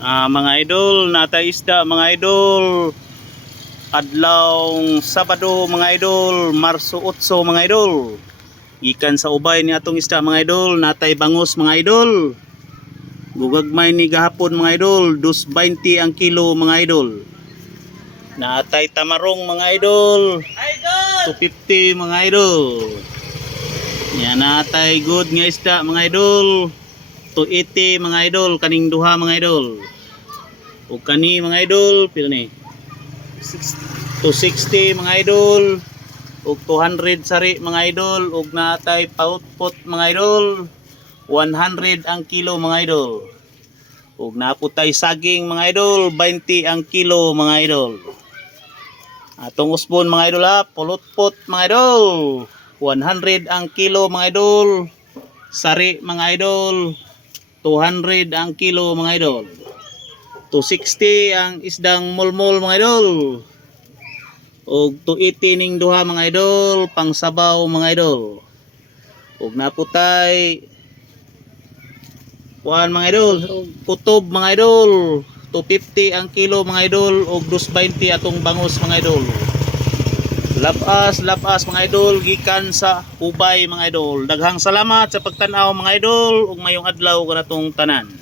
Mga idol, natay isda mga idol. Adlaw Sabado mga idol, Marso 8 mga idol. Gikan sa ubay ni atong isda mga idol, natay bangus mga idol. Gugagmay ni gahapon mga idol, 2.20 ang kilo mga idol. Natay tamarong mga idol, 250 mga idol. Yan natay good nga isda mga idol, 280 mga idol kaning duha mga idol. O kani mga idol pila ni 260 mga idol ug 200 sari mga idol ug natay pautpot mga idol 100 ang kilo mga idol ug naputay saging mga idol 20 ang kilo mga idol. Atong usbon mga idol pulutpot mga idol 100 ang kilo mga idol. Sari mga idol 200 ang kilo mga idol. 260 ang isdang mulmol mga idol. Og 280 ning duha mga idol pang sabaw mga idol. Og naputay kuan mga idol, kutob mga idol. 250 ang kilo mga idol og 220 atong bangus mga idol. Labas mga idol gikan sa ubay mga idol. Daghang salamat sa pagtan-aw mga idol ug mayong adlaw kanatong tanan.